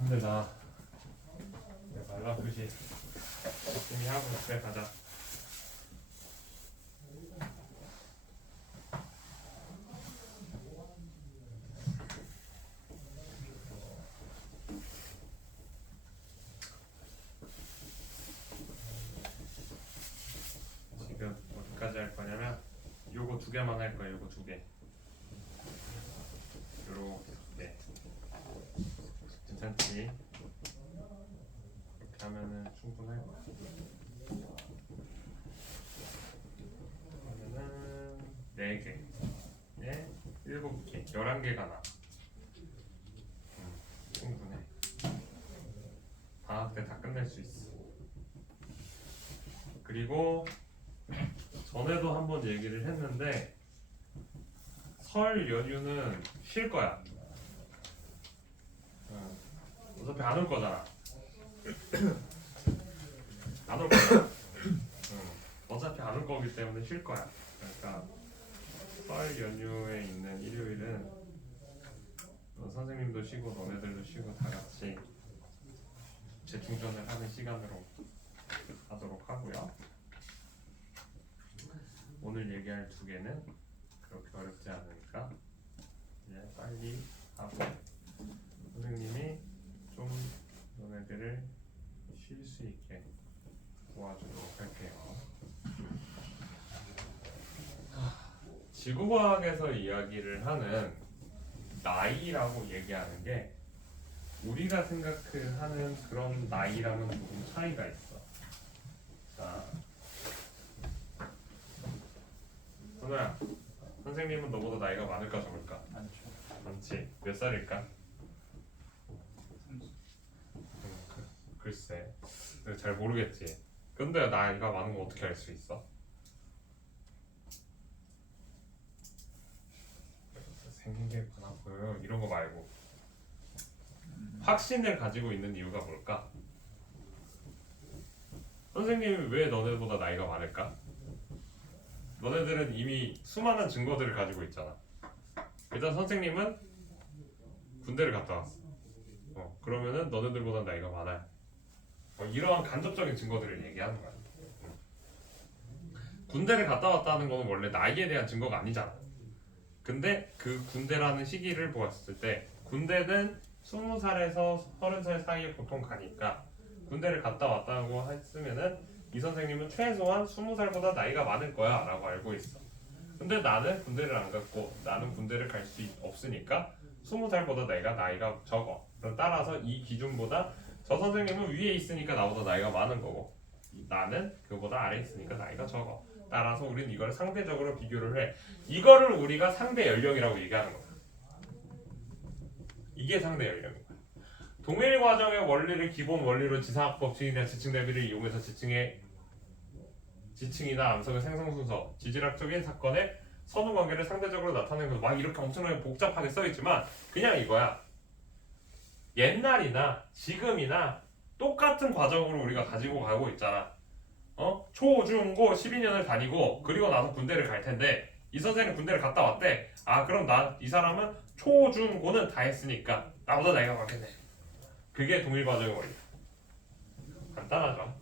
힘들다. 말라 그지. 열심히 하고 집에 가자. 지금 어디까지 할 거냐면 요거 두 개만 할 거야. 요거 두 개. 요렇게 두 개. 괜찮지? 이렇게 하면은 충분할 거야. 그러면은 4개, 7개, 11개가 나. 충분해. 방학 때 다 끝낼 수 있어. 그리고 전에도 한번 얘기를 했는데 설 연휴는 쉴 거야. 어차피 안 올 거잖아. 안 올 거야. 어차피 안 올 거기 때문에 쉴 거야. 그러니까 설 연휴에 있는 일요일은 선생님도 쉬고 너네들도 쉬고 다 같이 재충전을 하는 시간으로 하도록 하고요. 오늘 얘기할 두 개는 그렇게 어렵지 않으니까 이제 빨리 하고 선생님이 좀 너네들을 쉴 수 있게 도와주도록 할게요. 지구과학에서 이야기를 하는 나이라고 얘기하는 게 우리가 생각하는 그런 나이랑은 조금 차이가 있어. 자, 선우야, 선생님은 너보다 나이가 많을까 적을까? 많지. 몇 살일까? 글쎄, 내가 잘 모르겠지. 근데 나이가 많은 거 어떻게 알 수 있어? 생긴 게 많아 보여요. 이런 거 말고 확신을 가지고 있는 이유가 뭘까? 선생님이 왜 너네보다 나이가 많을까? 너네들은 이미 수많은 증거들을 가지고 있잖아. 일단 선생님은 군대를 갔다 왔어. 그러면은 너네들보다 나이가 많아요. 이러한 간접적인 증거들을 얘기하는 거야. 군대를 갔다 왔다는 거는 원래 나이에 대한 증거가 아니잖아. 근데 그 군대라는 시기를 보았을 때 군대는 20살에서 30살 사이에 보통 가니까 군대를 갔다 왔다고 했으면은 이 선생님은 최소한 20살보다 나이가 많을 거야 라고 알고 있어. 근데 나는 군대를 안 갔고 나는 군대를 갈 수 없으니까 20살보다 나이가 적어. 그럼 따라서 이 기준보다 저 선생님은 위에 있으니까 나보다 나이가 많은 거고 나는 그보다 아래에 있으니까 나이가 적어. 따라서 우리는 이걸 상대적으로 비교를 해. 이거를 우리가 상대 연령이라고 얘기하는 거야. 이게 상대 연령인 거야. 동일 과정의 원리를 기본 원리로 지사학 법칙이나 지층 대비를 이용해서 지층이나 암석의 생성 순서, 지질학적인 사건의 선후 관계를 상대적으로 나타내는 거 막 이렇게 엄청나게 복잡하게 써 있지만 그냥 이거야. 옛날이나 지금이나 똑같은 과정으로 우리가 가지고 가고 있잖아. 초, 중, 고 12년을 다니고 그리고 나서 군대를 갈 텐데 이 선생님 군대를 갔다 왔대. 아 그럼 이 사람은 초, 중, 고는 다 했으니까 나보다 나이가 많겠네. 그게 동일 과정의 원리. 간단하죠.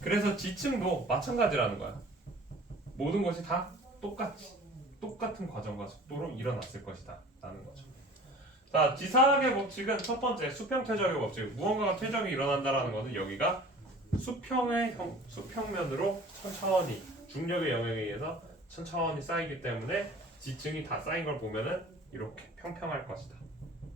그래서 지층도 마찬가지라는 거야. 모든 것이 다 똑같은 과정과 속도로 일어났을 것이다 라는 거죠. 자, 지사학의 법칙은 첫 번째 수평 퇴적의 법칙. 무언가가 퇴적이 일어난다라는 것은 여기가 수평면으로 천천히 중력의 영향에 의해서 천천히 쌓이기 때문에 지층이 다 쌓인 걸 보면은 이렇게 평평할 것이다.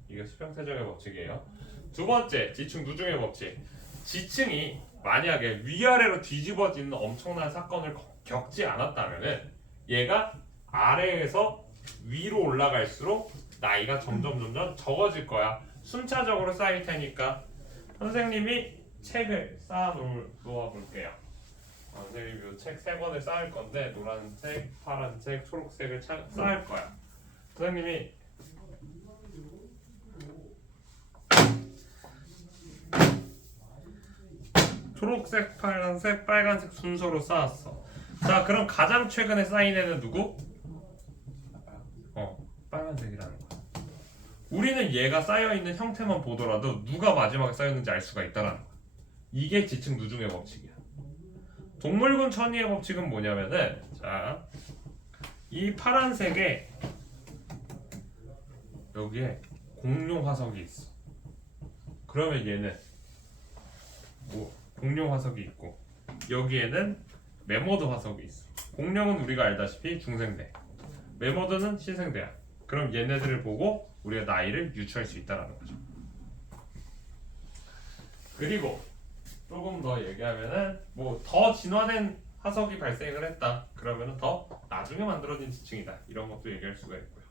이게 수평 퇴적의 법칙이에요. 두 번째 지층 누중의 법칙. 지층이 만약에 위아래로 뒤집어지는 엄청난 사건을 겪지 않았다면은 얘가 아래에서 위로 올라갈수록 나이가 점점 적어질 거야. 순차적으로 쌓일 테니까 선생님이 책을 쌓아 놓아 볼게요. 선생님이 이 책 3권을 쌓을 건데 노란색, 파란색, 초록색을 쌓을 거야. 선생님이 초록색, 파란색, 빨간색 순서로 쌓았어. 자, 그럼 가장 최근에 쌓인 애는 누구? 빨간색이라는 거야. 우리는 얘가 쌓여있는 형태만 보더라도 누가 마지막에 쌓였는지 알 수가 있다는 거야. 이게 지층 누중의 법칙이야. 동물군 천위의 법칙은 뭐냐면은 자, 이 파란색에 여기에 공룡 화석이 있어. 그러면 얘는 뭐 공룡 화석이 있고 여기에는 메모드 화석이 있어. 공룡은 우리가 알다시피 중생대, 메모드는 신생대야. 그럼 얘네들을 보고 우리가 나이를 유추할 수 있다는 거죠. 그리고 조금 더 얘기하면은 뭐 더 진화된 화석이 발생을 했다. 그러면은 더 나중에 만들어진 지층이다. 이런 것도 얘기할 수가 있고요.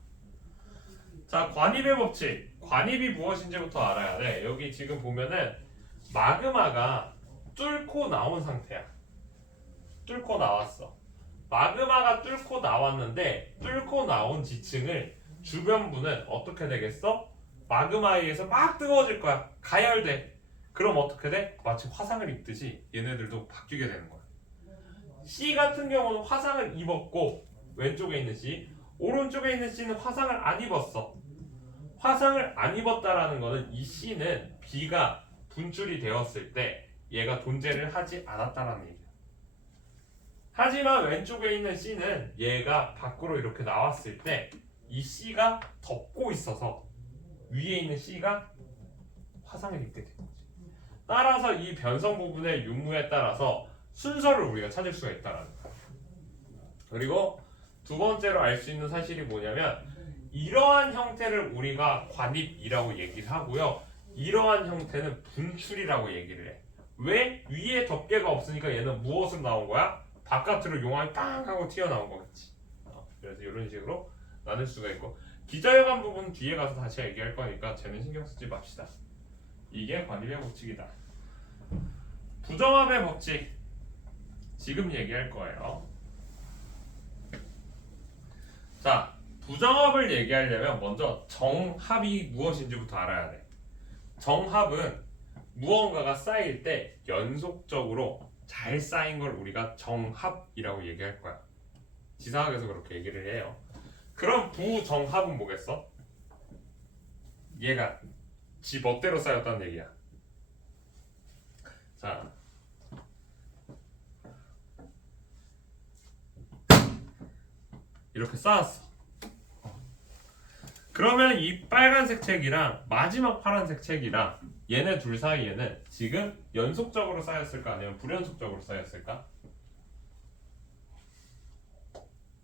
자, 관입의 법칙. 관입이 무엇인지부터 알아야 돼. 여기 지금 보면은 마그마가 뚫고 나온 상태야. 뚫고 나왔어. 마그마가 뚫고 나왔는데 뚫고 나온 지층을 주변부는 어떻게 되겠어? 마그마에 의해서 막 뜨거워질 거야. 가열돼. 그럼 어떻게 돼? 마치 화상을 입듯이 얘네들도 바뀌게 되는 거야. C 같은 경우는 화상을 입었고 왼쪽에 있는 C, 오른쪽에 있는 C는 화상을 안 입었어. 화상을 안 입었다라는 거는 이 C는 B가 분출이 되었을 때 얘가 존재를 하지 않았다라는 얘기야. 하지만 왼쪽에 있는 C는 얘가 밖으로 이렇게 나왔을 때 이 C가 덮고 있어서 위에 있는 C가 화상을 입게 된 거지. 따라서 이 변성 부분의 유무에 따라서 순서를 우리가 찾을 수가 있다는 거야. 그리고 두 번째로 알 수 있는 사실이 뭐냐면 이러한 형태를 우리가 관입이라고 얘기를 하고요. 이러한 형태는 분출이라고 얘기를 해. 왜? 위에 덮개가 없으니까 얘는 무엇으로 나온 거야? 바깥으로 용암이 빵 하고 튀어나온 거겠지. 그래서 이런 식으로 나눌 수가 있고 기저혈관 부분 뒤에 가서 다시 얘기할 거니까 쟤는 신경 쓰지 맙시다. 이게 관입의 법칙이다. 부정합의 법칙 지금 얘기할 거예요. 자, 부정합을 얘기하려면 먼저 정합이 무엇인지부터 알아야 돼. 정합은 무언가가 쌓일 때 연속적으로 잘 쌓인 걸 우리가 정합이라고 얘기할 거야. 지사학에서 그렇게 얘기를 해요. 그럼 부정합은 뭐겠어? 얘가 지 멋대로 쌓였다는 얘기야. 자, 이렇게 쌓았어. 그러면 이 빨간색 책이랑 마지막 파란색 책이랑 얘네 둘 사이에는 지금 연속적으로 쌓였을까 아니면 불연속적으로 쌓였을까?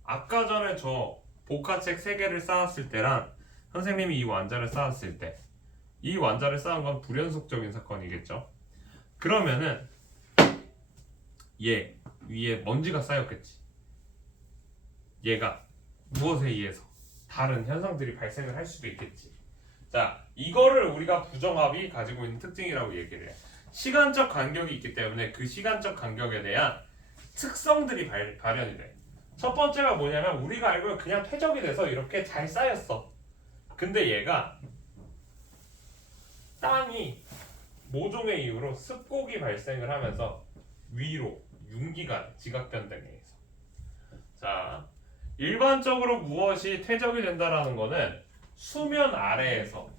아까 전에 저 복화책 3개를 쌓았을 때랑 선생님이 이 완자를 쌓았을 때 이 완자를 쌓은 건 불연속적인 사건이겠죠. 그러면은 얘 위에 먼지가 쌓였겠지. 얘가 무엇에 의해서 다른 현상들이 발생을 할 수도 있겠지. 자, 이거를 우리가 부정합이 가지고 있는 특징이라고 얘기를 해. 시간적 간격이 있기 때문에 그 시간적 간격에 대한 특성들이 발현이 돼. 첫 번째가 뭐냐면 우리가 알고 있는 그냥 퇴적이 돼서 이렇게 잘 쌓였어. 근데 얘가 땅이 모종의 이유로 습곡이 발생을 하면서 위로 융기가 지각 변동에 의해서. 자, 일반적으로 무엇이 퇴적이 된다라는 거는 수면 아래에서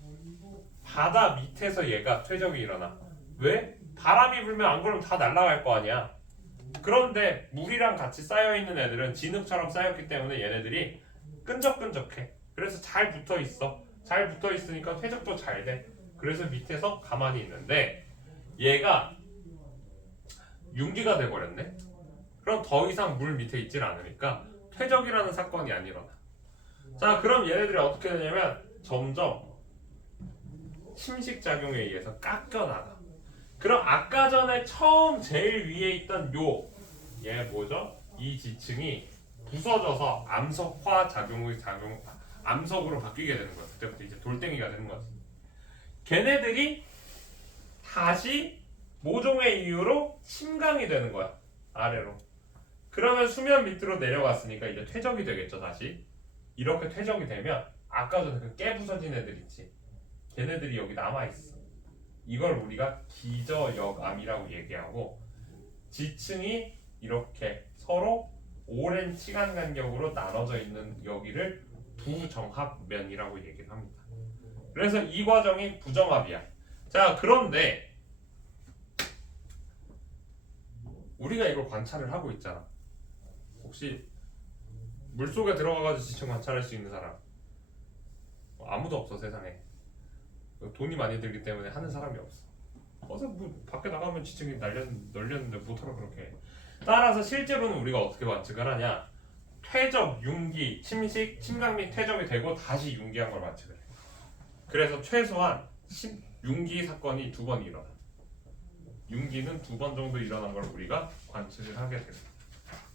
바다 밑에서 얘가 퇴적이 일어나. 왜? 바람이 불면 안 그러면 다 날아갈 거 아니야. 그런데 물이랑 같이 쌓여있는 애들은 진흙처럼 쌓였기 때문에 얘네들이 끈적끈적해. 그래서 잘 붙어있어. 잘 붙어있으니까 퇴적도 잘 돼. 그래서 밑에서 가만히 있는데 얘가 융기가 돼버렸네. 그럼 더 이상 물 밑에 있질 않으니까 퇴적이라는 사건이 안 일어나. 자, 그럼 얘네들이 어떻게 되냐면 점점 침식작용에 의해서 깎여나가. 그럼 아까 전에 처음 제일 위에 있던 얘 뭐죠? 이 지층이 부서져서 암석화 암석으로 바뀌게 되는 거야. 그때부터 이제 돌덩이가 되는 거지. 걔네들이 다시 모종의 이유로 침강이 되는 거야. 아래로. 그러면 수면 밑으로 내려갔으니까 이제 퇴적이 되겠죠. 다시 이렇게 퇴적이 되면 아까 전에 그 깨 부서진 애들 있지. 걔네들이 여기 남아있어. 이걸 우리가 기저역암이라고 얘기하고 지층이 이렇게 서로 오랜 시간 간격으로 나눠져 있는 여기를 부정합면이라고 얘기를 합니다. 그래서 이 과정이 부정합이야. 자, 그런데 우리가 이걸 관찰을 하고 있잖아. 혹시 물속에 들어가가지고 지층 관찰할 수 있는 사람 아무도 없어 세상에. 돈이 많이 들기 때문에 하는 사람이 없어. 어서 뭐 밖에 나가면 지층이 널렸는데 못하러 그렇게 해. 따라서 실제로는 우리가 어떻게 관측을 하냐, 퇴적, 융기, 침식, 침강 및 퇴적이 되고 다시 융기한 걸 관측을 해. 그래서 최소한 융기 사건이 2번 일어나. 융기는 2번 정도 일어난 걸 우리가 관측을 하게 됩니다.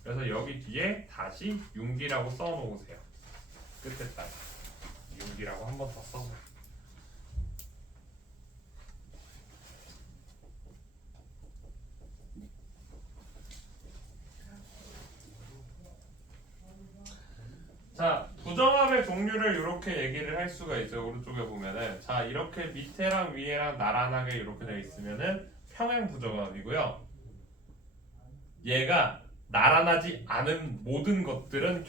그래서 여기 뒤에 다시 융기라고 써놓으세요. 끝에다가 융기라고 한 번 더 써놓으세요. 자, 부정합의 종류를 이렇게 얘기를 할 수가 있어요. 오른쪽에 보면은, 자, 이렇게 밑에랑 위에랑 나란하게 이렇게 되어 있으면은 평행 부정합이고요. 얘가 나란하지 않은 모든 것들은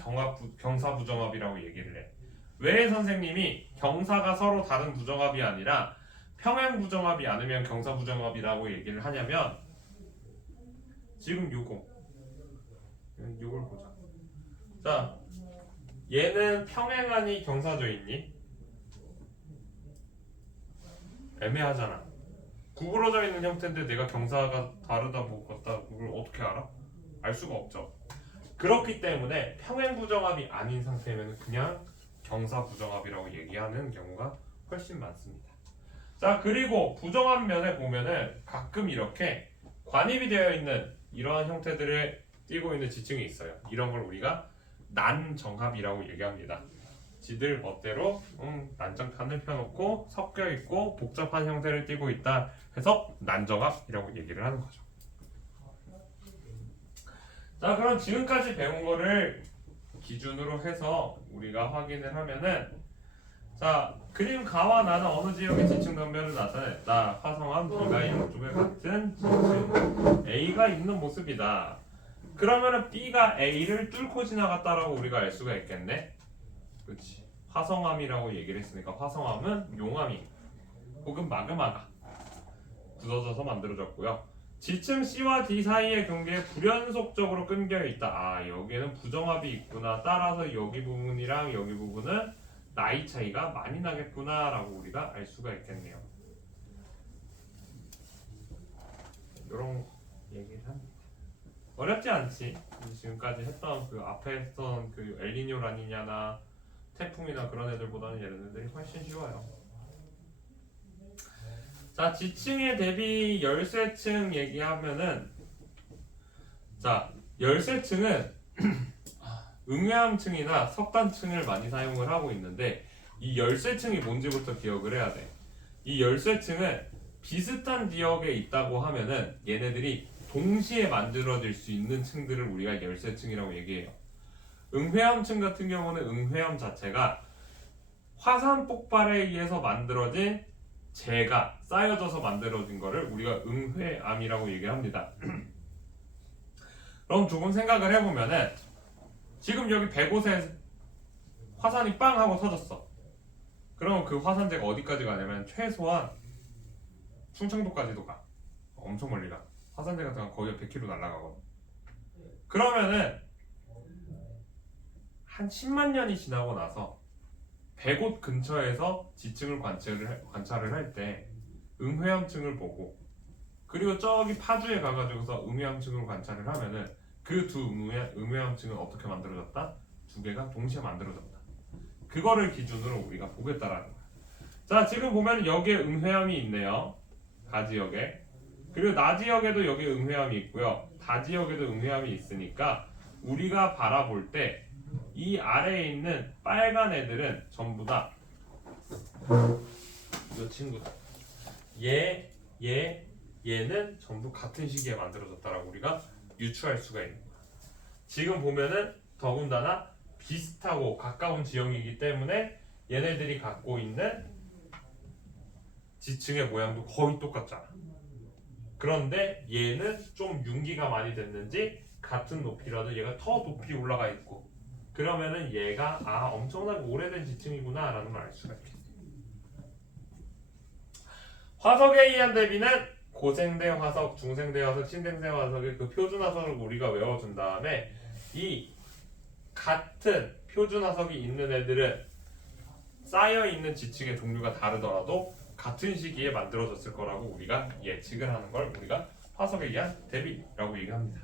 경사 부정합이라고 얘기를 해. 왜 선생님이 경사가 서로 다른 부정합이 아니라 평행 부정합이 아니면 경사 부정합이라고 얘기를 하냐면, 지금 요걸 보자. 자, 얘는 평행하니 경사져있니? 애매하잖아. 구부러져 있는 형태인데 내가 경사가 다르다 뭐 같다 그걸 어떻게 알아? 알 수가 없죠. 그렇기 때문에 평행 부정합이 아닌 상태면 그냥 경사 부정합이라고 얘기하는 경우가 훨씬 많습니다. 자, 그리고 부정합 면에 보면은 가끔 이렇게 관입이 되어 있는 이러한 형태들을 띠고 있는 지층이 있어요. 이런 걸 우리가 난정합이라고 얘기합니다. 지들 멋대로 난장판을 펴놓고 섞여 있고 복잡한 형태를 띠고 있다 해서 난정합이라고 얘기를 하는 거죠. 자, 그럼 지금까지 배운 거를 기준으로 해서 우리가 확인을 하면은, 자, 그림 가와 나는 어느 지역의 지층 변별을 나타냈다. 화성암 B가 이쪽에 같은 지층 A가 있는 모습이다. 그러면은 B가 A를 뚫고 지나갔다라고 우리가 알 수가 있겠네. 그렇지. 화성암이라고 얘기를 했으니까 화성암은 용암이 혹은 마그마가 굳어져서 만들어졌고요. 지층 C와 D 사이의 경계에 불연속적으로 끊겨 있다. 아, 여기에는 부정합이 있구나. 따라서 여기 부분이랑 여기 부분은 나이 차이가 많이 나겠구나라고 우리가 알 수가 있겠네요. 이런 얘기를 합니다. 어렵지 않지. 지금까지 했던 그 앞에 했던 그 엘니뇨 라니냐나 태풍이나 그런 애들보다는 얘네들이 훨씬 쉬워요. 자, 지층에 대비 열쇠층 얘기하면은, 자, 열쇠층은 응회암층이나 석단층을 많이 사용을 하고 있는데, 이 열쇠층이 뭔지부터 기억을 해야 돼. 이 열쇠층은 비슷한 지역에 있다고 하면은 얘네들이 동시에 만들어질 수 있는 층들을 우리가 열쇠층이라고 얘기해요. 응회암층 같은 경우는 응회암 자체가 화산 폭발에 의해서 만들어진 재가 쌓여져서 만들어진 거를 우리가 응회암이라고 얘기합니다. 그럼 조금 생각을 해보면은, 지금 여기 100곳에 화산이 빵 하고 터졌어. 그럼 그 화산재가 어디까지 가냐면 최소한 충청도까지도 가. 엄청 멀리 가. 화산재 같은 건 거의 100km 날아가거든. 그러면은 한 10만 년이 지나고 나서 100곳 근처에서 지층을 관찰을 할 때 응회암층을 보고, 그리고 저기 파주에 가가지고서 응회암층을 관찰을 하면은 그 두 응회암층은 어떻게 만들어졌다? 두 개가 동시에 만들어졌다. 그거를 기준으로 우리가 보겠다라는 거야. 자, 지금 보면 여기에 응회암이 있네요. 가지역에. 그리고 나지역에도 여기 응회암이 있고요. 다지역에도 응회암이 있으니까 우리가 바라볼 때 이 아래에 있는 빨간 애들은 전부 다 이 친구다. 얘는 전부 같은 시기에 만들어졌다라고 우리가 유추할 수가 있는 거야. 지금 보면은 더군다나 비슷하고 가까운 지형이기 때문에 얘네들이 갖고 있는 지층의 모양도 거의 똑같잖아. 그런데 얘는 좀 융기가 많이 됐는지 같은 높이라도 얘가 더 높이 올라가 있고, 그러면은 얘가 엄청나게 오래된 지층이구나 라는 걸 알 수가 있겠네. 화석에 의한 대비는 고생대 화석, 중생대 화석, 신생대 화석의 그 표준 화석을 우리가 외워준 다음에 이 같은 표준 화석이 있는 애들은 쌓여 있는 지층의 종류가 다르더라도 같은 시기에 만들어졌을 거라고 우리가 예측을 하는 걸 우리가 화석에 의한 대비라고 얘기합니다.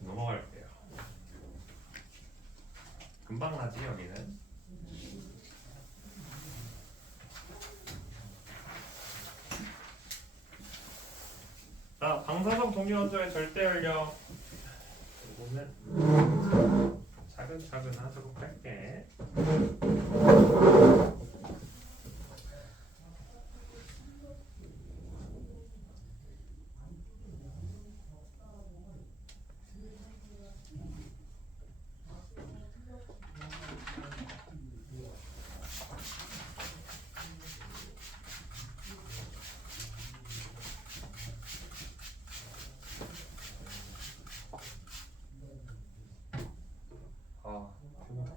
넘어갈게요. 금방 나지 여기는. 자, 방사성 동위원소의 절대 연령. 이거는 차근차근 하도록 할게. 피곤해.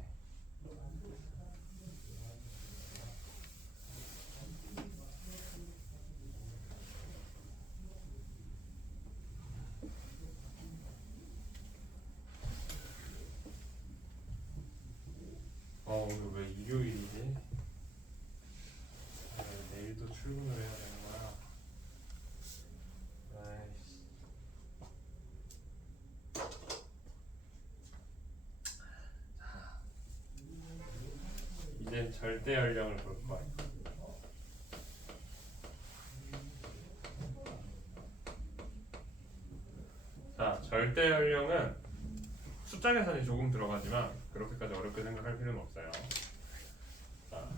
오늘 왜 일요일이지? 내일도 출근을 해야 되는 거야. 아이씨. 이젠 절대 연령을 볼 거야. 자, 절대 연령은 숫자 계산이 조금 들어가지만 그렇게까지 어렵게 생각할 필요는 없어요. 자,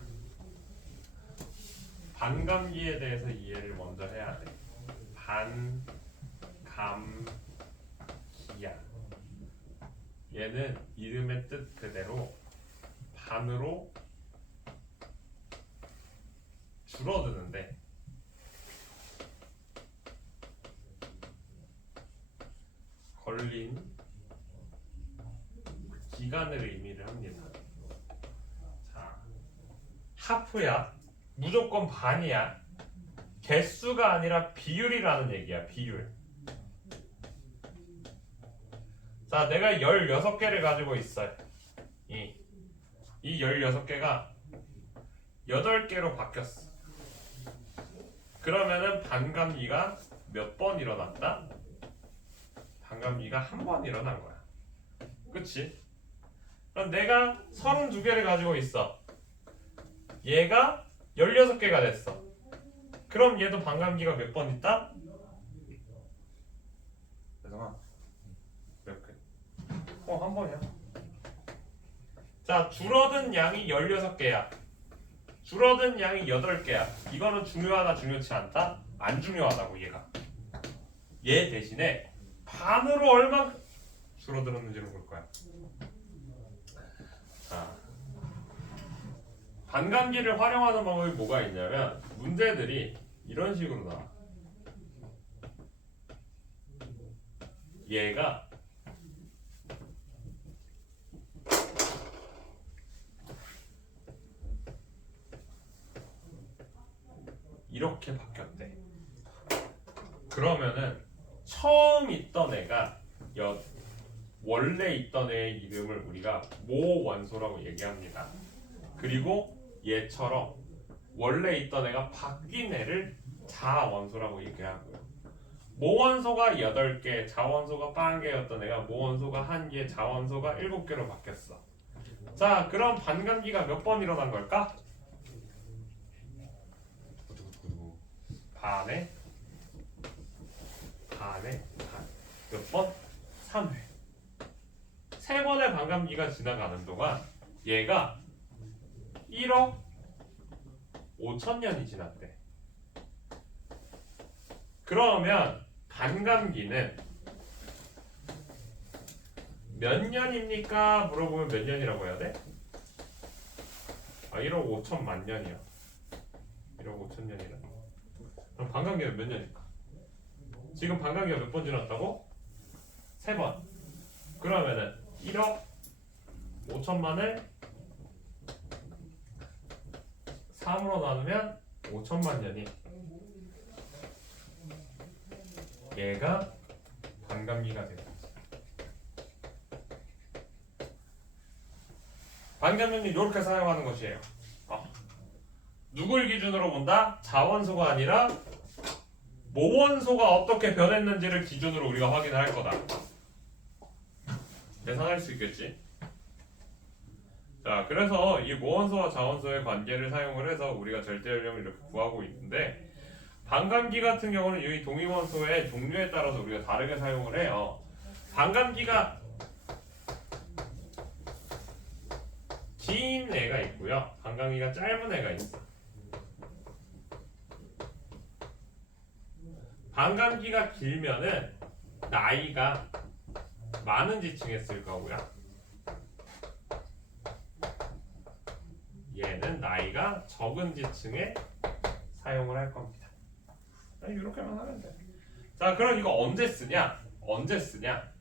반감기에 대해서 이해를 먼저 해야 돼. 반감기야. 얘는 이름의 뜻 그대로 반으로 줄어드는데 걸린 기간을 의미를 합니다. 자, 하프야. 무조건 반이야. 개수가 아니라 비율이라는 얘기야. 비율. 자, 내가 16개를 가지고 있어요. 이 16개가 8개로 바뀌었어. 그러면은 반감기가 몇 번 일어났다? 반감기가 한 번 일어난 거야. 그치? 그럼 내가 32개를 가지고 있어. 얘가 16개가 됐어. 그럼 얘도 반감기가 몇 번 있다? 죄송아. 몇 개? 한 번이야. 자, 줄어든 양이 16개야. 줄어든 양이 8개야. 이거는 중요하다, 중요치 않다? 안 중요하다고, 얘가. 얘 대신에 반으로 얼마 줄어들었는지를 볼 거야. 자, 반감기를 활용하는 방법이 뭐가 있냐면 문제들이 이런 식으로 나와. 얘가 이렇게 바뀌었대. 그러면은 처음 있던 애가 원래 있던 애의 이름을 우리가 모원소라고 얘기합니다. 그리고 얘처럼 원래 있던 애가 바뀐 애를 자원소라고 얘기하고요. 모원소가 8개, 자원소가 1개였던 애가 모원소가 1개, 자원소가 7개로 바뀌었어. 자, 그럼 반감기가 몇 번 일어난 걸까? 반에 반. 몇 번? 3회. 3번의 반감기가 지나가는 동안 얘가 1억 5천년이 지났대. 그러면 반감기는 몇 년입니까? 물어보면 몇 년이라고 해야 돼? 1억 5천만 년이야. 1억 5천 년이라. 그럼 반감기가 몇 년일까? 지금 반감기가 몇 번 지났다고? 3번. 그러면은 1억 5천만을 3으로 나누면 5천만 년이 얘가 반감기가 되는 거지. 반감기는 이렇게 사용하는 것이에요. 누굴 기준으로 본다? 자원소가 아니라 모원소가 어떻게 변했는지를 기준으로 우리가 확인을 할 거다. 계산할 수 있겠지? 자, 그래서 이 모원소와 자원소의 관계를 사용을 해서 우리가 절대 연령을 이렇게 구하고 있는데, 반감기 같은 경우는 이 동위원소의 종류에 따라서 우리가 다르게 사용을 해요. 반감기가 긴 애가 있고요, 반감기가 짧은 애가 있어. 반감기가 길면은 나이가 많은 지층에 쓸 거고요, 얘는 나이가 적은 지층에 사용을 할 겁니다. 이렇게만 하면 돼. 자, 그럼 이거 언제 쓰냐? 언제 쓰냐?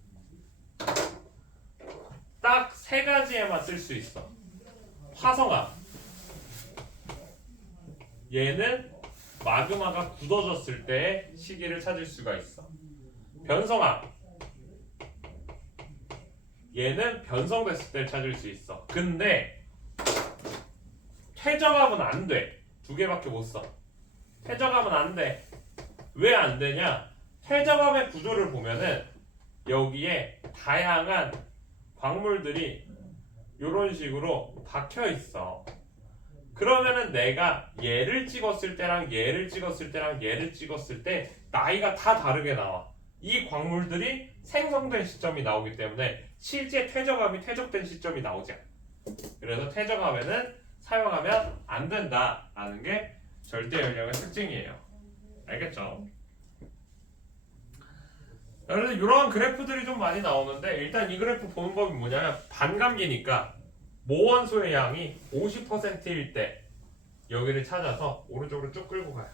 딱 세 가지에만 쓸 수 있어. 화성암, 얘는 마그마가 굳어졌을 때의 시기를 찾을 수가 있어. 변성암, 얘는 변성됐을 때 찾을 수 있어. 근데 퇴적암은 안 돼. 두 개밖에 못 써. 퇴적암은 안 돼. 왜 안 되냐? 퇴적암의 구조를 보면은 여기에 다양한 광물들이 이런 식으로 박혀 있어. 그러면은 내가 얘를 찍었을 때랑 얘를 찍었을 때랑 얘를 찍었을 때 나이가 다 다르게 나와. 이 광물들이 생성된 시점이 나오기 때문에 실제 퇴적암이 퇴적된 시점이 나오지 않아. 그래서 퇴적암에는 사용하면 안 된다라는 게 절대 연령의 특징이에요. 알겠죠? 그래서 이러한 그래프들이 좀 많이 나오는데, 일단 이 그래프 보는 법이 뭐냐면, 반감기니까 모원소의 양이 50%일 때 여기를 찾아서 오른쪽으로 쭉 끌고 가요.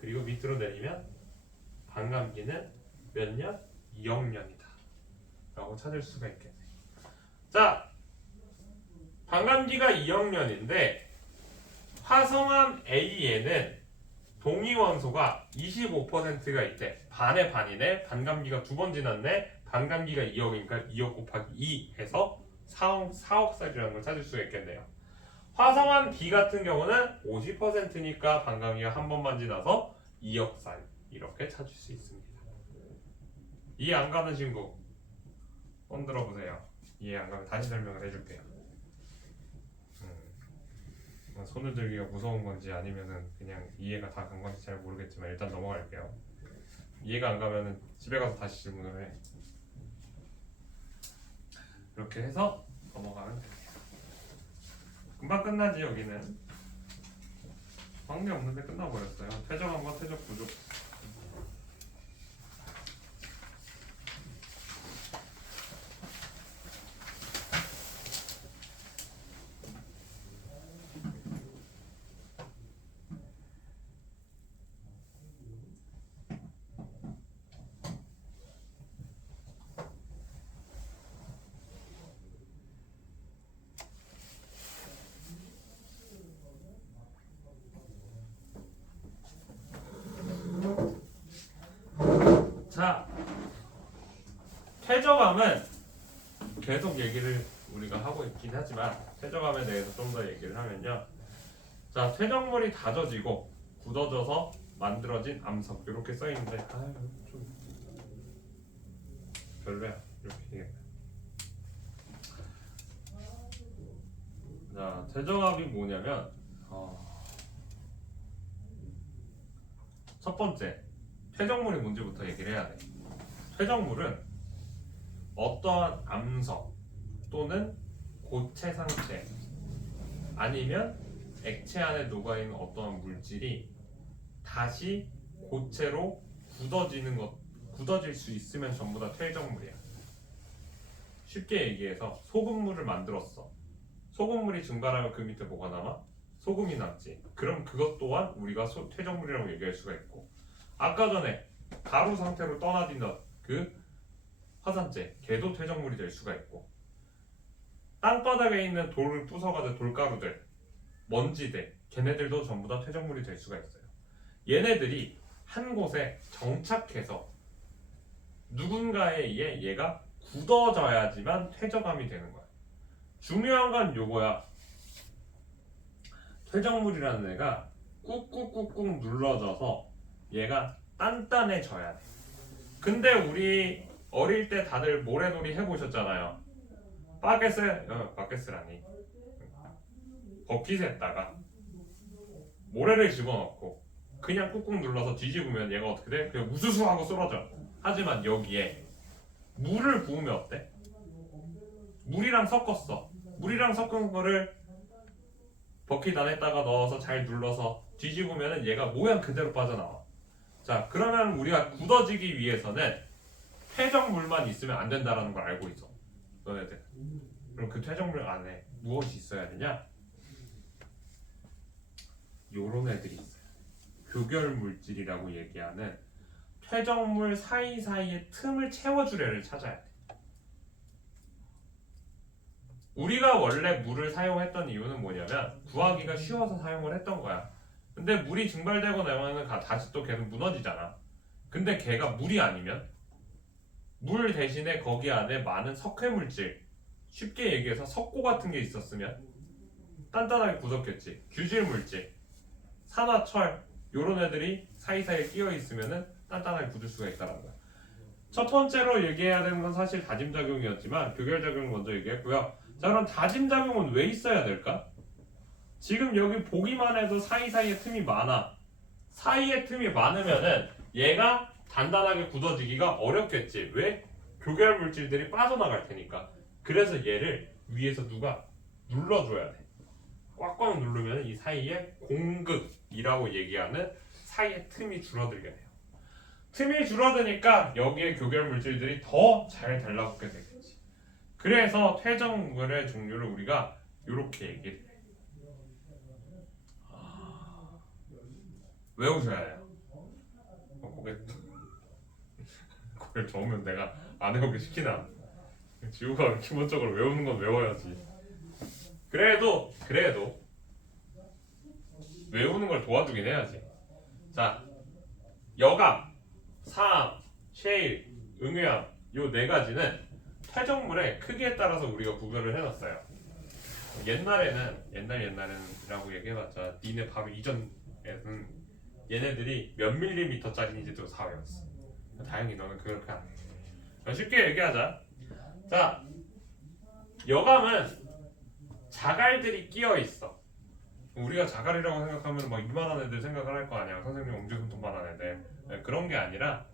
그리고 밑으로 내리면 반감기는 몇 년? 2억 년이다 라고 찾을 수가 있겠네. 자, 반감기가 2억 년인데 화성암 A에는 동위원소가 25%가 있대. 반의 반이네. 반감기가 두 번 지났네. 반감기가 2억이니까 2억 곱하기 2 해서 4억 살이라는 걸 찾을 수가 있겠네요. 화성암 B 같은 경우는 50%니까 반감기가 한 번만 지나서 2억 살, 이렇게 찾을 수 있습니다. 이해 안 가는 친구 손 들어보세요. 이해 안 가면 다시 설명을 해줄게요. 손을 들기가 무서운 건지 아니면은 그냥 이해가 다 간 건지 잘 모르겠지만 일단 넘어갈게요. 이해가 안 가면은 집에 가서 다시 질문을 해. 이렇게 해서 넘어가면 돼요. 금방 끝나지. 여기는 관계 없는데 끝나버렸어요. 퇴적함과 퇴적 부족. 자, 퇴적암은 계속 얘기를 우리가 하고 있긴 하지만 퇴적암에 대해서 좀 더 얘기를 하면요. 자, 퇴적물이 다져지고 굳어져서 만들어진 암석, 이렇게 써 있는데 좀 별로야. 이렇게 얘기해. 자, 퇴적암이 뭐냐면 첫 번째, 퇴적물이 뭔지부터 얘기를 해야 돼. 퇴적물은 어떠한 암석 또는 고체 상태 아니면 액체 안에 녹아있는 어떠한 물질이 다시 고체로 굳어질 수 있으면 전부 다 퇴적물이야. 쉽게 얘기해서 소금물을 만들었어. 소금물이 증발하면 그 밑에 뭐가 남아? 소금이 남지. 그럼 그것 또한 우리가 퇴적물이라고 얘기할 수가 있고, 아까 전에 가루 상태로 떠나디던 그 화산재, 걔도 퇴적물이 될 수가 있고, 땅바닥에 있는 돌을 부숴가지고 돌가루들, 먼지들, 걔네들도 전부 다 퇴적물이 될 수가 있어요. 얘네들이 한 곳에 정착해서 누군가에 의해 얘가 굳어져야지만 퇴적함이 되는 거야. 중요한 건 요거야. 퇴적물이라는 애가 꾹꾹꾹꾹 눌러져서 얘가 단단해져야 돼. 근데 우리 어릴 때 다들 모래놀이 해보셨잖아요. 바켓스라니 버킷에다가 모래를 집어넣고 그냥 꾹꾹 눌러서 뒤집으면 얘가 어떻게 돼? 그냥 우수수 하고 쏟아져. 하지만 여기에 물을 부으면 어때? 물이랑 섞었어. 물이랑 섞은 거를 버킷 안에다가 넣어서 잘 눌러서 뒤집으면 얘가 모양 그대로 빠져나와. 자, 그러면 우리가 굳어지기 위해서는 퇴적물만 있으면 안 된다라는 걸 알고 있어. 너네들. 그럼 그 퇴적물 안에 무엇이 있어야 되냐? 요런 애들이 있어요. 교결 물질이라고 얘기하는 퇴적물 사이사이의 틈을 채워줄 애를 찾아야 돼. 우리가 원래 물을 사용했던 이유는 뭐냐면 구하기가 쉬워서 사용을 했던 거야. 근데 물이 증발되고 나면은 다시 또 계속 무너지잖아. 근데 걔가 물이 아니면 물 대신에 거기 안에 많은 석회 물질, 쉽게 얘기해서 석고 같은 게 있었으면 단단하게 굳었겠지. 규질 물질, 산화, 철 요런 애들이 사이사이에 끼어 있으면은 단단하게 굳을 수가 있다는 거야. 첫 번째로 얘기해야 되는 건 사실 다짐작용이었지만 교결작용을 먼저 얘기했고요. 자, 그럼 다짐작용은 왜 있어야 될까? 지금 여기 보기만 해도 사이사이에 틈이 많아. 사이에 틈이 많으면은 얘가 단단하게 굳어지기가 어렵겠지. 왜? 교결 물질들이 빠져나갈 테니까. 그래서 얘를 위에서 누가 눌러줘야 돼. 꽉꽉 누르면 이 사이에 공극이라고 얘기하는 사이에 틈이 줄어들게 돼요. 틈이 줄어드니까 여기에 교결 물질들이 더 잘 달라붙게 되겠지. 그래서 퇴적물의 종류를 우리가 이렇게 얘기해. 외우셔야 해요. 고개 저으면 내가 안 외우게 시키나. 지우가 기본적으로 외우는 건 외워야지. 그래도 외우는 걸 도와주긴 해야지. 자, 여감, 사암, 셰일, 응유암 요 네 가지는 퇴적물의 크기에 따라서 우리가 구별을 해놨어요. 옛날에는라고 얘기해봤자 니네 바로 이전에는 얘네들이 몇 밀리미터짜리인지도 다 외웠어. 다행히 너는 그렇게 안 해. 쉽게 얘기하자. 자, 여감은 자갈들이 끼어 있어. 우리가 자갈이라고 생각하면 막 이만한 애들 생각을 할 거 아니야. 선생님 엄지손톱만한 애들. 네, 그런 게 아니라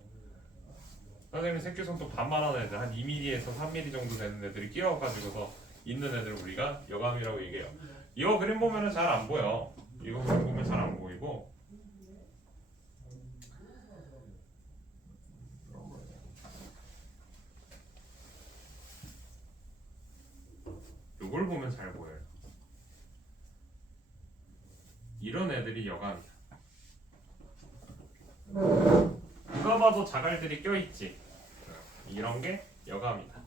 선생님 새끼손톱 반만한 애들 한 2mm에서 3mm 정도 되는 애들이 끼어가지고서 있는 애들을 우리가 여감이라고 얘기해요. 이거 그림 보면은 잘 안 보여. 이거 그림 보면 잘 안 보이고 요걸 보면 잘 보여요. 이런 애들이 여감이야. 누가 봐도 자갈들이 껴있지. 이런 게 여감이다.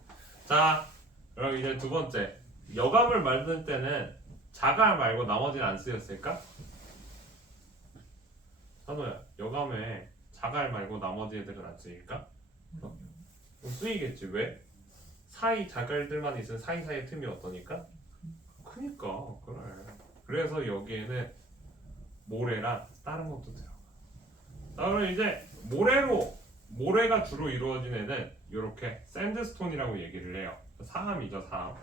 자, 그럼 이제 두 번째. 여감을 만들 때는 자갈 말고 나머지는 안 쓰였을까? 산호야, 여감에 자갈 말고 나머지 애들은 안 쓰일까? 쓰이겠지. 왜? 사이 자갈들만 있으면 사이사이 틈이 어떠니까? 크니까. 그래. 그래서 여기에는 모래랑 다른 것도 들어가. 자, 그럼 이제 모래가 주로 이루어진 애는 이렇게 샌드스톤이라고 얘기를 해요. 사암이죠, 사암.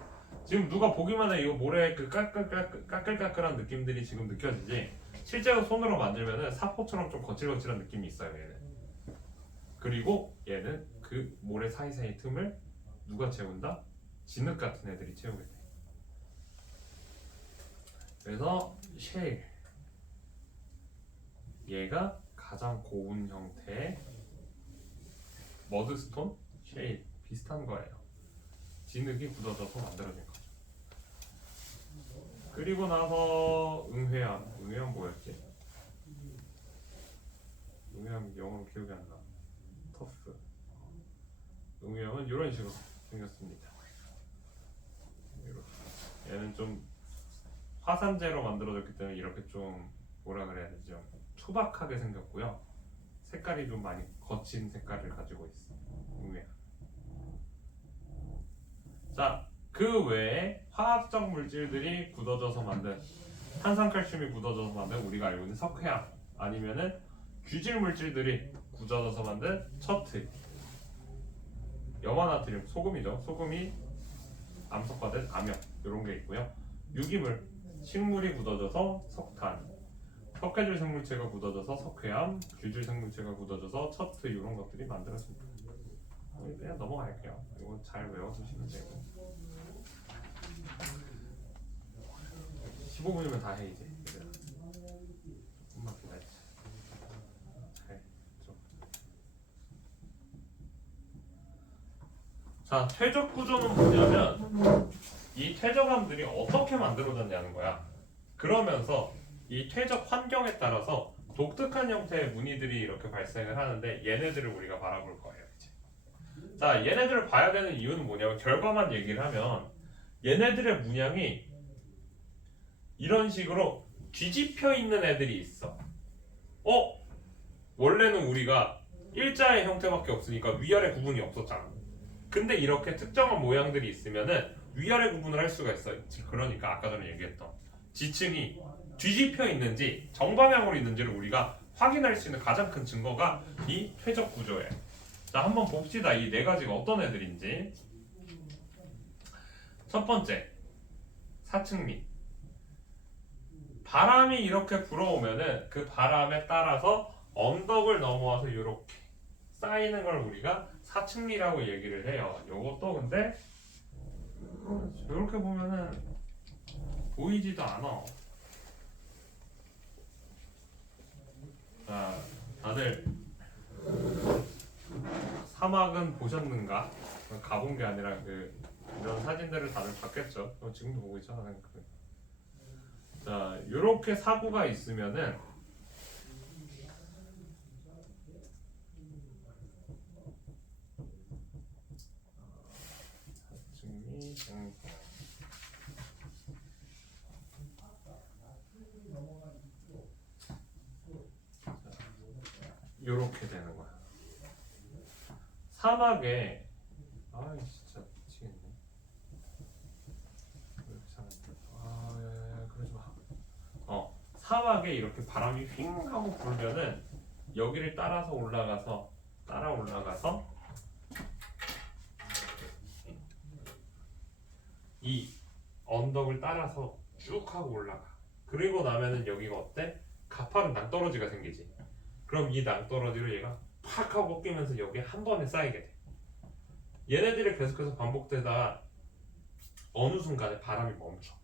지금 누가 보기만 해 이거 모래 그 까끌까끌한 느낌들이 지금 느껴지지? 실제로 손으로 만들면은 사포처럼 좀 거칠거칠한 느낌이 있어요, 얘는. 그리고 얘는 그 모래 사이사이 틈을 누가 채운다? 진흙 같은 애들이 채우게 돼. 그래서 셰일 얘가 가장 고운 형태의 머드스톤, 셰일 비슷한 거예요. 진흙이 굳어져서 만들어진 거죠. 그리고 나서 응회암 뭐였지? 응회암 영어로 기억이 안 나. 터프. 응회암은 이런 식으로 생겼습니다. 얘는 좀 화산재로 만들어졌기 때문에 이렇게 좀 뭐라 그래야 되죠? 투박하게 생겼고요. 색깔이 좀 많이 거친 색깔을 가지고 있어. 의외야. 자, 그 외에 화학적 물질들이 굳어져서 만든 탄산칼슘이 굳어져서 만든 우리가 알고 있는 석회암, 아니면은 규질 물질들이 굳어져서 만든 척트, 염화나트륨, 소금이죠. 소금이 암석화된 암염, 이런 게 있고요. 유기물, 식물이 굳어져서 석탄, 석회질 생물체가 굳어져서 석회암, 규질 생물체가 굳어져서 척트, 이런 것들이 만들어집니다. 그냥 넘어갈게요. 이거 잘 외워두시면 되고 15분이면 다 해 이제. 조금만 기다리자. 자, 퇴적 구조는 뭐냐면 이 퇴적암들이 어떻게 만들어졌냐는 거야. 그러면서 이 퇴적 환경에 따라서 독특한 형태의 무늬들이 이렇게 발생을 하는데 얘네들을 우리가 바라볼 거예요. 이제. 자, 얘네들을 봐야 되는 이유는 뭐냐면 결과만 얘기를 하면 얘네들의 문양이 이런 식으로 뒤집혀 있는 애들이 있어. 원래는 우리가 일자의 형태밖에 없으니까 위아래 구분이 없었잖아. 근데 이렇게 특정한 모양들이 있으면은 위아래 구분을 할 수가 있어. 그러니까 아까 전에 얘기했던 지층이 뒤집혀 있는지 정방향으로 있는지를 우리가 확인할 수 있는 가장 큰 증거가 이 퇴적 구조예요. 자, 한번 봅시다. 이 네 가지가 어떤 애들인지. 첫 번째, 사층미. 바람이 이렇게 불어오면은 그 바람에 따라서 언덕을 넘어와서 이렇게 쌓이는 걸 우리가 사층미라고 얘기를 해요. 요것도 근데 이렇게 보면은 보이지도 않아. 자, 다들 사막은 보셨는가? 가본 게 아니라 이런 사진들을 다들 봤겠죠. 지금도 보고 있잖아. 자, 요렇게 사고가 있으면은 요렇게 되는 거야. 사막에 진짜 미치겠네. 그러지 마. 사막에 이렇게 바람이 휙 하고 불면은 여기를 따라 올라가서 이 언덕을 따라서 쭉 하고 올라가. 그리고 나면은 여기가 어때? 가파른 낭떠러지가 생기지. 그럼 이 낭떠러지로 얘가 팍 하고 꺾이면서 여기에 한 번에 쌓이게 돼. 얘네들이 계속해서 반복되다가 어느 순간에 바람이 멈춰.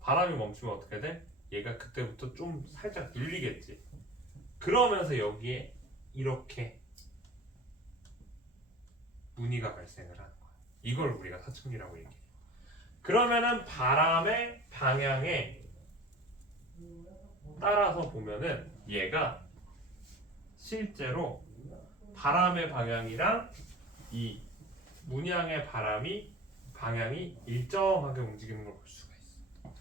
바람이 멈추면 어떻게 돼? 얘가 그때부터 좀 살짝 눌리겠지. 그러면서 여기에 이렇게 무늬가 발생을 하는 거야. 이걸 우리가 사층미라고 얘기해. 그러면은 바람의 방향에 따라서 보면은 얘가 실제로 바람의 방향이랑 이 문양의 방향이 일정하게 움직이는 걸 볼 수가 있어.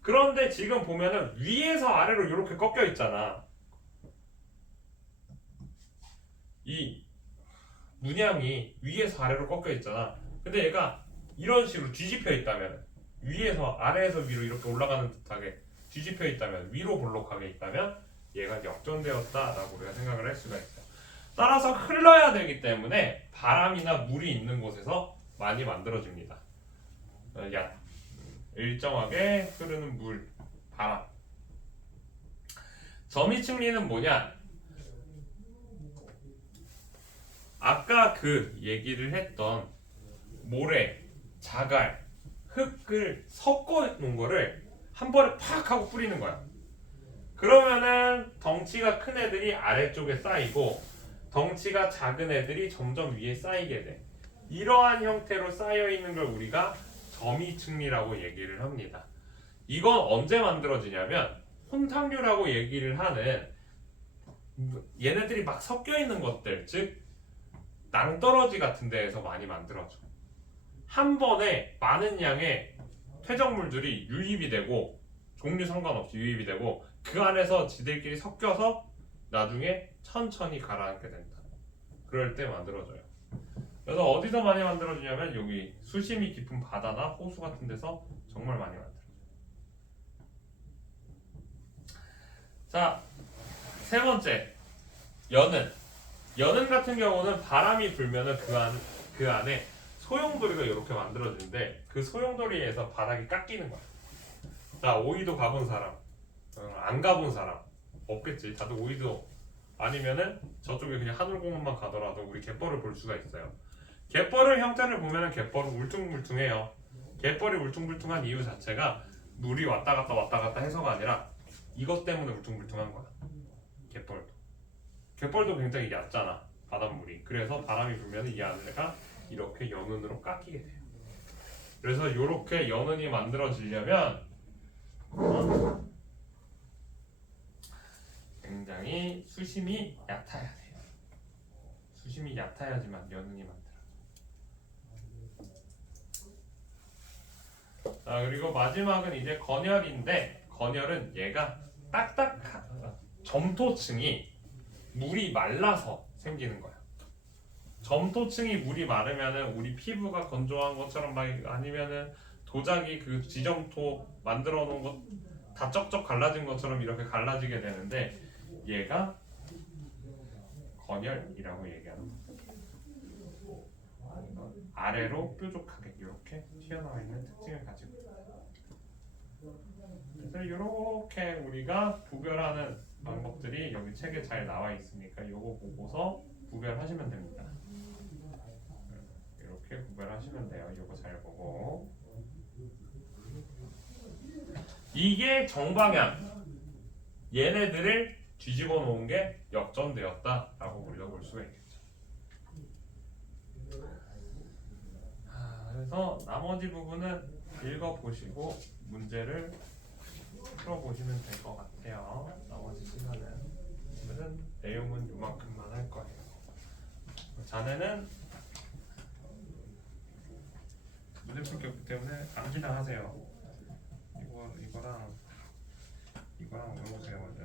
그런데 지금 보면은 위에서 아래로 이렇게 꺾여 있잖아. 이 문양이 위에서 아래로 꺾여 있잖아. 근데 얘가 이런 식으로 뒤집혀 있다면, 위에서 아래에서 위로 이렇게 올라가는 듯하게 뒤집혀 있다면, 위로 볼록하게 있다면 얘가 역전되었다라고 우리가 생각을 할 수가 있어요. 따라서 흘러야 되기 때문에 바람이나 물이 있는 곳에서 많이 만들어집니다. 일정하게 흐르는 물, 바람. 점이층리는 뭐냐? 아까 그 얘기를 했던 모래, 자갈, 흙을 섞어 놓은 거를 한 번에 팍 하고 뿌리는 거야. 그러면은 덩치가 큰 애들이 아래쪽에 쌓이고 덩치가 작은 애들이 점점 위에 쌓이게 돼. 이러한 형태로 쌓여 있는 걸 우리가 점이층리라고 얘기를 합니다. 이건 언제 만들어지냐면 혼탁류라고 얘기를 하는 얘네들이 막 섞여 있는 것들, 즉 낭떠러지 같은 데에서 많이 만들어져. 한 번에 많은 양의 퇴적물들이 유입이 되고 종류 상관없이 유입이 되고 그 안에서 지들끼리 섞여서 나중에 천천히 가라앉게 된다. 그럴 때 만들어져요. 그래서 어디서 많이 만들어지냐면 여기 수심이 깊은 바다나 호수 같은 데서 정말 많이 만들어져요. 자, 세 번째 연은. 연은 같은 경우는 바람이 불면은 그 안에 소용돌이가 이렇게 만들어지는데 그 소용돌이에서 바닥이 깎이는 거야. 자, 오이도 가본 사람, 안 가본 사람 없겠지. 다들 오이도 아니면은 저쪽에 그냥 하늘공원만 가더라도 우리 갯벌을 볼 수가 있어요. 갯벌의 형태를 보면은 갯벌은 울퉁불퉁해요. 갯벌이 울퉁불퉁한 이유 자체가 물이 왔다 갔다 해서가 아니라 이것 때문에 울퉁불퉁한 거야. 갯벌도 굉장히 얕잖아, 바닷물이. 그래서 바람이 불면 이 안에가 이렇게 연운으로 깎이게 돼요. 그래서 이렇게 연운이 만들어지려면 굉장히 수심이 얕아야 돼요. 수심이 얕아야지만 연운이 만들어져. 자, 그리고 마지막은 이제 건열인데, 건열은 얘가 딱딱한 점토층이 물이 말라서 생기는 거야. 점토층이 물이 마르면은 우리 피부가 건조한 것처럼 막 아니면은 도자기 그 지점토 만들어 놓은 것 다 쩍쩍 갈라진 것처럼 이렇게 갈라지게 되는데 얘가 건열이라고 얘기하는 거야. 아래로 뾰족하게 이렇게 튀어나와 있는 특징을 가지고 있어요. 그래서 이렇게 우리가 구별하는 방법들이 여기 책에 잘 나와 있으니까 이거 보고서 구별하시면 됩니다. 이렇게 구별하시면 돼요. 이거 잘 보고. 이게 정방향. 얘네들을 뒤집어 놓은 게 역전되었다라고 우리가 볼 수가 있겠죠. 그래서 나머지 부분은 읽어보시고 문제를 풀어보시면 될 것 같아요. 나머지 시간은 오늘은 내용은 이만큼만 할 거예요. 자네는 문제 풀 게 없기 때문에 암시나 하세요. 이거랑 외우세요. 먼저.